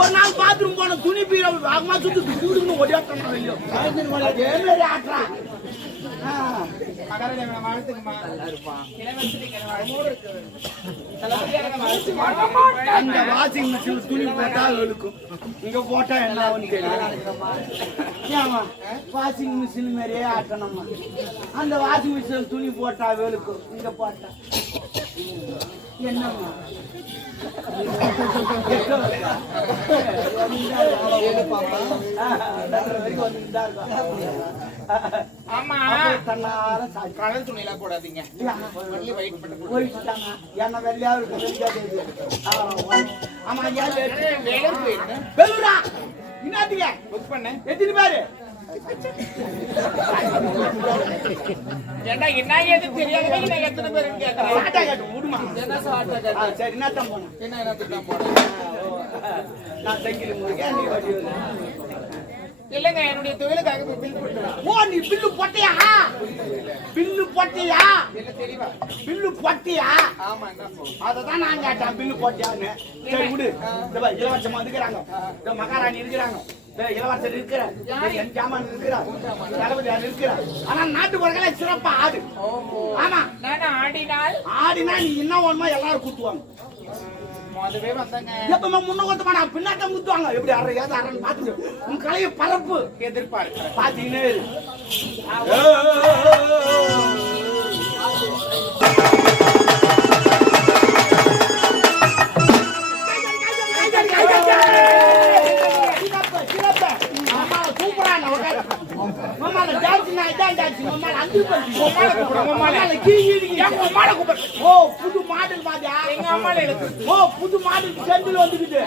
ஒரு நாள் பாத்ரூம் போன துணி பீர அம்மா சுத்து தூடுன்னு ஓடியாட்டா இல்லையோ அதே மாதிரி ஆட்டா அந்த வாஷிங் மிஷின் துணி போட்டா இருக்கும் இங்க போட்டா என்ன ஏமா வாஷிங் மிஷின் மாதிரியே ஆட்டணும்மா அந்த வாஷிங் மிஷின் துணி போட்டா வெளுக்கும் இங்க போட்டா என்னம்மா ஆமா கடல் துணியெல்லாம் போடாதீங்க என்ன வெள்ளையா இருக்கு ஆமா என்னத்துக்கு புக் பண்ண எத்தனை பேரு ஏண்டா என்ன ஏது தெரியாத நான் எத்தனை பேருக்கு கேக்குறேன் சாட்டா கட்டு விடுமா என்ன சாட்டா கட்டு சரி என்னத்தான் போன என்னத்தான் போன நான் சைக்கிள் முருகன் நீ வண்டி இல்லங்க என்னுடைய தொழிலுக்காக பில் போட்டேன் ஓ நீ பில்லு போட்டியா பில்லு போட்டியா என்ன தெரியவா பில்லு போட்டியா ஆமா என்ன அததான் நான் கேட்டேன் பில்லு போட்டியான்னு சரி விடு இந்த இலவசமா இருக்கிறாங்க இந்த மகாராணி இருக்கிறாங்க இளவரசர் இருக்கிற என் ஜாமான் இருக்கிறா தளபதியார் இருக்கிறா ஆனா நாட்டுப்புறங்கள சிறப்பா ஆடு ஆமா ஆடினா நீ என்ன வேணுமோ எல்லாரும் குத்துவாங்க முதவே வந்தாங்க எப்பவுமே முன்ன கொத்த மாட்டா பின்னாட்டம் குத்துவாங்க எப்படி அரையாவது அறன்னு பாத்துட்டு உன் கலைய பரப்பு எதிர்பார்க்க பாத்தீங்கன்னு புது மாடல் பாத்தியா புது மாடல் செந்தில் வந்துக்குது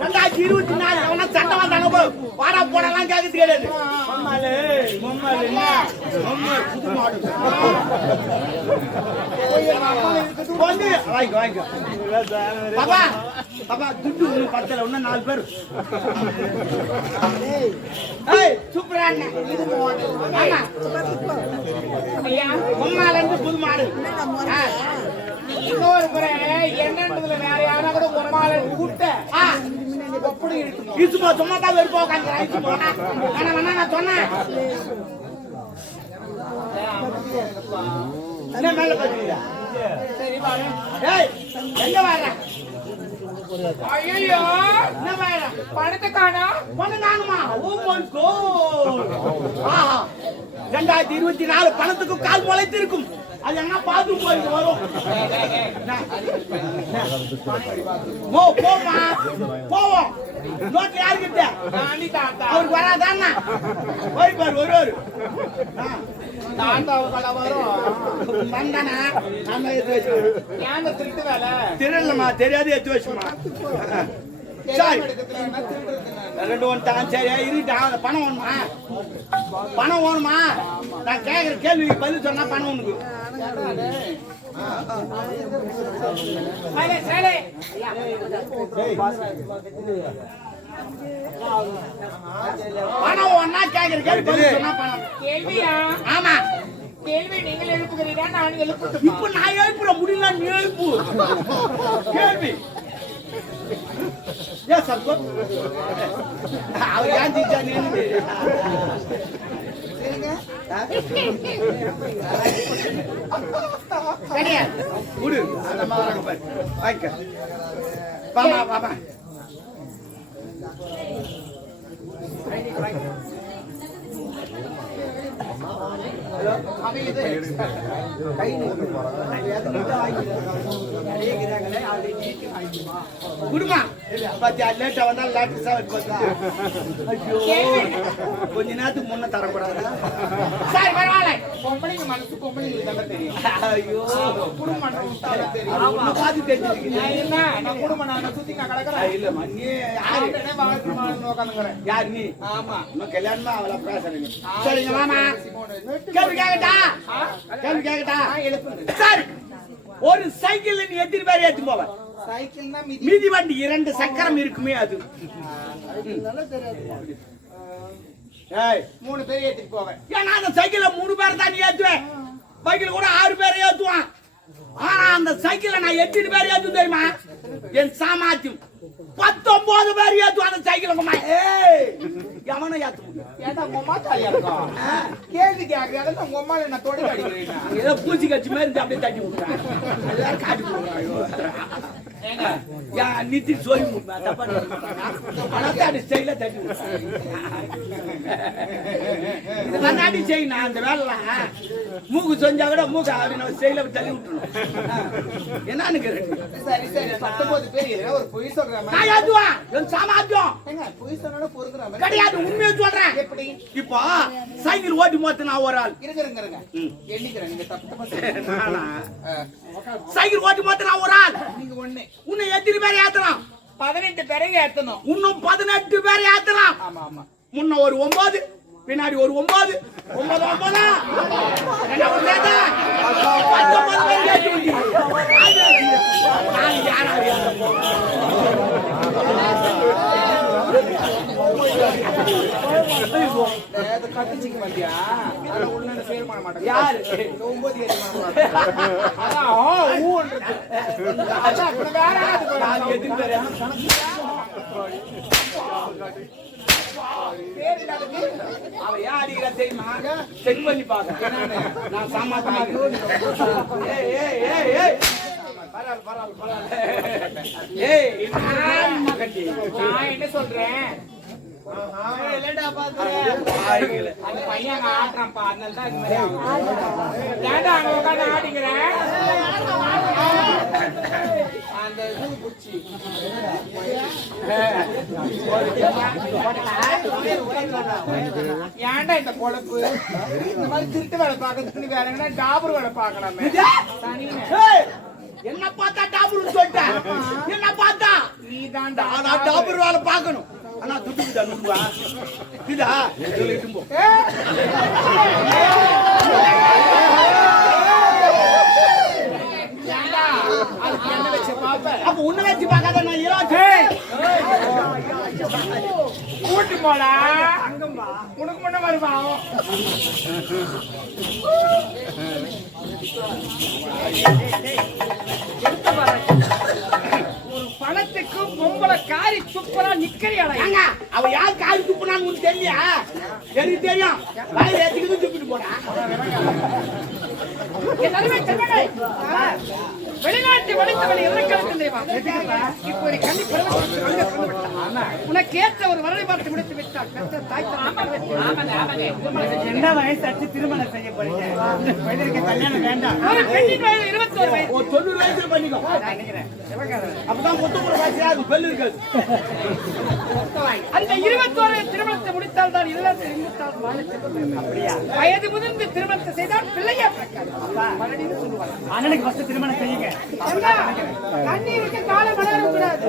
2024 எவனா சட்டம் வந்தாங்க வாடா போடலாம் கேட்கறது கிடையாது புது மாடல் வந்து வாங்கிக்கோ பாப்பா பாப்பா துட்டு படத்துல இன்னும் 4 பேர் சூப்பரா ஆமா பொம்மால இருந்து புது மாடு இன்னொரு முறை என்னன்றதுல வேற யாரா கூட பொம்மால கூட்ட எப்படி இருக்கு சும்மா சும்மா தான் வெறுப்பா உட்காந்து நான் சொன்னேன் என்ன மேல பாத்தீங்களா சரி பாரு எங்க வர ஐயோ என்ன வர பணத்தை காணோம் பணம் காணுமா ஓ மை காட் 2024 பணத்துக்கு கால் முளைத்து இருக்கும் அது என்ன பாத்து போயிட்டு வரும் போமா போவோம் நோட்டு யாருக்கிட்ட அவருக்கு வராதான்னா போய் பாரு வருவாரு வந்தானா நம்ம எடுத்து வச்சு திருடலமா தெரியாது எடுத்து வச்சுமா சரி 2 வந்துட்டான் சரியா இருட்டான் பணம் வேணுமா பணம் வேணுமா நான் கேட்குற கேள்விக்கு பதில் சொன்னா பணம் உனக்கு பணம் ஒன்னா கேட்குற கேள்வி பதில் சொன்னா பணம் கேள்வியா ஆமா கேள்வி நீங்கள் எழுப்புகிறீரா நான் எழுப்பு இப்ப நான் எழுப்புற முடியல நீ எழுப்பு கேள்வி ஏன் சார் அவர் ஏன் ஜீச்சா நீங்க குடு அந்த மாதிரி பாரு வாங்க பாமா பாமா குடுமா பாத்தியா லேட்டா வந்தா லேட்டா கொஞ்ச நேரத்துக்கு முன்ன தரக்கூடாது சரி பரவாயில்ல பொம்பளைங்க மனசு பொம்பளைங்களுக்கு நல்லா தெரியும் ஐயோ குடும்பம் தெரியும் ஆமா பாத்து தெரிஞ்சிருக்கீங்க என்ன நான் குடும்பம் நான் சுத்தி நான் கிடக்குறேன் இல்ல மண்ணி யாரு உட்காந்துக்கிறேன் யார் நீ ஆமா இன்னும் கல்யாணமா அவளை பேசுறீங்க சரிங்க மாமா கேள்வி கேக்கட்டா கேள்வி கேக்கட்டா சரி ஒரு சைக்கிள் நீ எத்தனை பேர் ஏத்தி போவ சைக்கிள்னா மீதி வண்டி 2 சக்கரம் இருக்குமே அது ஏய் 3 பேர் ஏத்திட்டு போவேன் ஏன்னா அந்த சைக்கிள்ல 3 பேர் தான் ஏத்துவேன் பைக்கில் கூட 6 பேர் ஏத்துவான் ஆனா அந்த சைக்கிள நான் 8 பேர் ஏத்து தெரியுமா? என் சாமாத்தியம் 19 பேர் ஏத்து அந்த சைக்கிள். எவனும் ஏத்து ஏன்டா உங்க அம்மா தாலியா இருக்கும்? கேள்வி கேட்கறது உங்க அம்மா என்ன தொட அடிக்கிறீங்க? ஏதோ பூச்சி கட்சி மாதிரி இருந்து அப்படியே தட்டி விட்டுறான். எல்லாரும் காட்டி விடுறாங்க. நித்தி சோய் அடி ஸ்டைல தட்டி விட்டுறாடி செய். நான் அந்த வேலை மூக்கு செஞ்சா கூட மூக்கு அப்படின்னு ஸ்டைல தள்ளி விட்டுருணும். என்னன்னு சரி சரி 19 பேர் ஒரு பொய் சொல்றாங்க. சாமாத்தியம் பொய் சொன்னா பொறுக்குறாங்க கிடையாது. உண்மையை சொல்றேன். எப்படி? இப்போ சைக்கிள் ஓட்டி மொத்த நான் ஒரு ஆள் இருங்க எண்ணிக்கிறேன். நீங்க தப்பு சைக்கிள் ஓட்டி மொத்த நான் ஒரு ஆள். நீங்க ஒண்ணு உன்னை எத்தனை பேர் ஏத்தலாம்? 18 பேரை ஏத்தணும். இன்னும் 18 பேர் ஏத்தலாம். ஆமா ஆமா. முன்ன ஒரு 9, பின்னாடி ஒரு 9, 9 9 என்ன ஒரு சேதா 19 பேர் ஏத்தி நான் யாரா கட்டிச்சிக்க மாட்டியா? உள்ள சேல் பண்ண மாட்டேன். யாரு 9 ஏறி அதான் ஊன்றது. அதான் அப்படி வேற நான் எத்தனை பேர் அவன் ஏன் அடிக்கிற தெரியுமா? செக் பண்ணி பாக்க நான் சாமாத்தமா நான் என்ன சொல்றேன்? அந்த பையன் ஆடுறான்ப்பா, அதனால தான் இது மாதிரி ஆகும். ஏன்டா அங்க உட்காந்து ஆடிக்கிறேன்? அந்த இது குச்சி ஏன்டா இந்த பொழப்பு? இந்த மாதிரி திருட்டு வேலை பார்க்கறதுக்கு வேற எங்கன்னா டாபர் வேலை பார்க்கலாமே. என்ன பார்த்தா டாபர் சொல்லிட்டேன். என்ன பார்த்தா நீ தான் டாபர் வேலை பார்க்கணும். ஆனா துட்டுக்குதா நும்பா இதா சொல்லிட்டு போ. அப்ப உன்ன வச்சு பார்க்காத நான் கூட்டி போடா. உனக்கு முன்ன வருவா. ஒரு பணத்துக்கு பொம்பளை காரி துப்புறா நிக்கிறியாங்க. அவ யார் காரி துப்புனான்னு உனக்கு தெரியலையா? எனக்கு தெரியும். வாயில ஏத்திக்கிட்டு துப்பிட்டு போடா. வெளிநாட்டு வளைத்தவனை இறக்களத்தில் இப்போ ஒரு கண்ணி உனக்கு ஏற்ற ஒரு வரலை பார்த்து முடித்து விட்டால் பெற்ற தாய் என்ன வயசாச்சு திருமணம் செய்ய போறீங்க? கல்யாணம் வேண்டாம். ஒரு பெண்ணின் வயது 21 வயது. 90 வயசுல பண்ணிக்கோ. அப்பதான் முத்தமுறை வயசு பெல்லு இருக்காது. அந்த 21 திருமணத்தை முடித்தால் தான் வயது முதிர்ந்து திருமணத்தை செய்தால் பிள்ளையா மறுபடியும் சொல்லுவாங்க. அண்ணனுக்கு ஃபர்ஸ்ட் திருமணம் செய்யுங்க. கண்ணீருக்கு காலம் வளர கூடாது.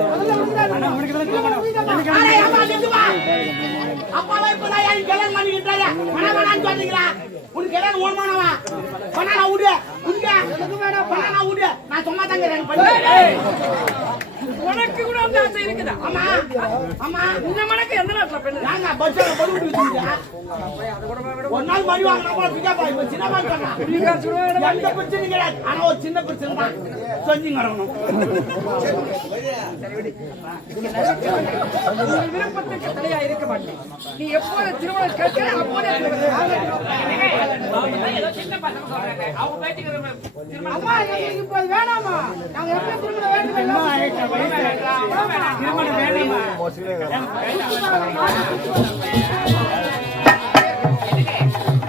அப்பாவை இப்பதான் ஏன் கல்யாணம் பண்ணிக்கிட்டாயா? மனமனான்னு சொல்றீங்களா? உனக்கு கல்யாணம் ஓடமானவா? பண்ணா விடு. உனக்கு வேணாம் பண்ணா விடு. நான் சும்மா தாங்க உனக்கு கூட அந்த ஆசை இருக்குதா? ஆமா ஆமா. இந்த மனக்கு எந்த நாட்டுல பெண்ணு? நாங்க பஸ்ல போட்டு ஒரு நாள் மணி வாங்கினா பிக்கா பாய் சின்ன பாய் சொன்னா எந்த பிரச்சனையும் கிடையாது. ஆனா ஒரு சின்ன பிரச்சனை தான் சொல்லி நடக்கணும். உங்கள் விருப்பத்துக்கு தலையா இருக்க மாட்டேன். நீ எப்போது திருமணம் கேட்கிற அப்போதே இப்ப வேணாமா? நாங்க எப்படி திருமணம் வேண்டும்? திருமணம் வேண்டாமா?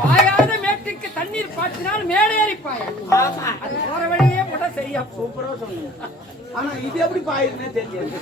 பாயாத மேட்டுக்கு தண்ணீர் பாய்ச்சினால் மேலேறி பாய. அது போற வழியே போட்டா சரியா. சூப்பரா சொன்னீங்க. ஆனா இது எப்படி பாயிருந்தே தெரியாது.